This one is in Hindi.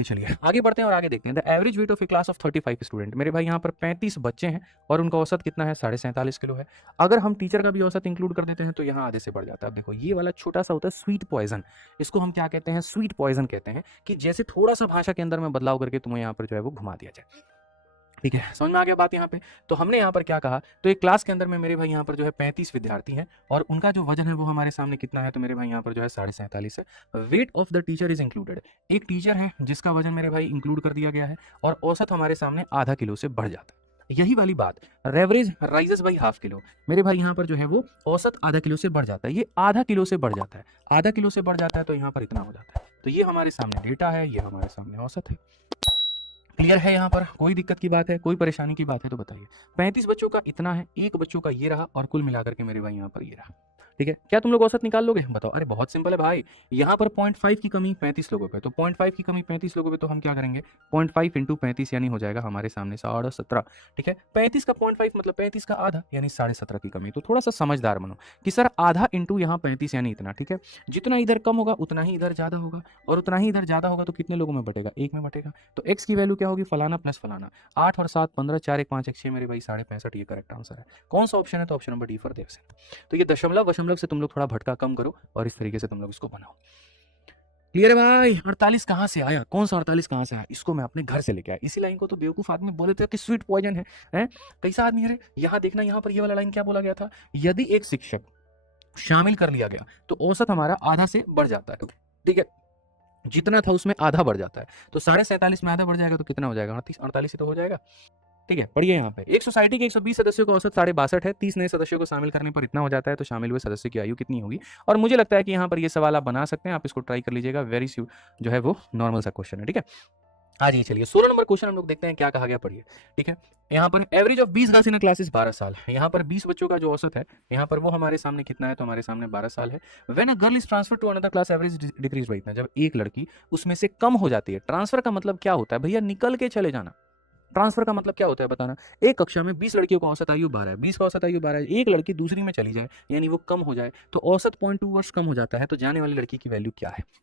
आइए चलिए आगे बढ़ते हैं और आगे देखते हैं। The average weight of A class of 35 student, मेरे भाई यहाँ पर 35 बच्चे हैं और उनका औसत कितना है, 47.5 किलो है। अगर हम टीचर का भी औसत इंक्लूड कर देते हैं तो यहाँ आधे से बढ़ जाता है। अब देखो ये वाला छोटा सा होता है स्वीट पॉइजन, इसको हम क्या कहते हैं, स्वीट पॉइजन कहते हैं, कि जैसे थोड़ा सा भाषा के अंदर में बदलाव करके तुम्हें यहाँ पर जो है वो घुमा दिया जाए। ठीक है, समझ में आ गया बात यहाँ पे। तो हमने यहाँ पर क्या कहा, तो एक क्लास के अंदर में मेरे भाई यहाँ पर जो है 35 विद्यार्थी हैं और उनका जो वजन है वो हमारे सामने कितना है, तो मेरे भाई यहाँ पर जो है 47.5 है। Weight of the teacher is included, एक टीचर है जिसका वजन मेरे भाई इंक्लूड कर दिया गया है और औसत हमारे सामने आधा किलो से बढ़ जाता है। यही वाली बात, रेवरेज राइजेस बाई हाफ किलो, मेरे भाई यहाँ पर जो है वो औसत आधा किलो से बढ़ जाता है, ये आधा किलो से बढ़ जाता है, आधा किलो से बढ़ जाता है तो यहाँ पर इतना हो जाता है। तो ये हमारे सामने डेटा है, ये हमारे सामने औसत है। क्लियर है, यहाँ पर कोई दिक्कत की बात है, कोई परेशानी की बात है तो बताइए। 35 बच्चों का इतना है, एक बच्चों का ये रहा और कुल मिलाकर के मेरे भाई यहाँ पर ये रहा। ठीक है, क्या तुम लोग औसत निकाल लोगे, बताओ। अरे बहुत सिंपल है भाई, यहाँ पर 0.5 की कमी 35 लोगों पे, तो 0.5 की कमी 35 लोगों पे, तो हम क्या करेंगे 0.5 इंटू 35 यानी हो जाएगा हमारे सामने 17.5। ठीक है, 35 का 0.5 मतलब 35 का आधा यानी 17.5 की कमी। तो थोड़ा सा समझदार बनो कि सर आधा इंटू यहाँ 35 यानी इतना। ठीक है, जितना इधर कम होगा उतना ही इधर ज्यादा होगा और उतना ही इधर ज्यादा होगा तो कितने लोगों में बटेगा, एक में बटेगा। तो x की वैल्यू क्या होगी, फलाना प्लस फलाना, 8 और 7 15, 4 1 5 1 6, मेरे भाई 65.5, ये करेक्ट आंसर है। कौन सा ऑप्शन है, तो option number D for Devsen. तो ये दशमलव वशमलव से तुम लोग थोड़ा भटका कम करो और इस तरीके से तुम लोग इसको बनाओ। क्लियर है भाई। 48 कहां से आया, कौन सा 48 कहां से आया, इसको मैं अपने घर से लेके आया। इसी लाइन को तो बेवकूफ आदमी बोले थे कि स्वीट पॉइजन है, हैं? कैसा आदमी है, यहाँ देखना, यहाँ पर ये वाला लाइन क्या बोला गया था, यदि एक शिक्षक शामिल कर लिया गया तो औसत हमारा आधा से बढ़ जाता है। ठीक है, जितना था उसमें आधा बढ़ जाता है, तो 47.5 में आधा बढ़ जाएगा तो कितना हो जाएगा, 48 ही तो हो जाएगा। ठीक है, पढ़िए यहाँ पे, एक सोसाइटी के 120 सदस्यों का औसत 62.5 है, 30 नए सदस्यों को शामिल करने पर इतना हो जाता है, तो शामिल हुए सदस्य की आयु कितनी होगी। और मुझे लगता है कि यहाँ पर ये सवाल आप बना सकते हैं, आप इसको ट्राई कर लीजिएगा, वेरी जो है वो नॉर्मल सा क्वेश्चन है। ठीक है, आज ये चलिए 16 नंबर क्वेश्चन हम लोग देखते हैं क्या कहा गया, पढ़िए। ठीक है, यहाँ पर average of 20 girls in classes 12 साल, यहाँ पर 20 बच्चों का जो औसत है यहाँ पर वो हमारे सामने कितना है, तो हमारे सामने 12 साल है। When a girl is transfer to another class average decrease by इतना, जब एक लड़की उसमें से कम हो जाती है। ट्रांसफर का मतलब क्या होता है भैया, निकल के चले जाना। ट्रांसफर का मतलब क्या होता है बताना, एक कक्षा में 20 लड़कियों का औसत आयु 12 है, 20 का औसत आयु 12 है, एक लड़की दूसरी में चली जाए यानी वो कम हो जाए तो औसत 0.2 वर्ष कम हो जाता है, तो जाने वाली लड़की की वैल्यू क्या है।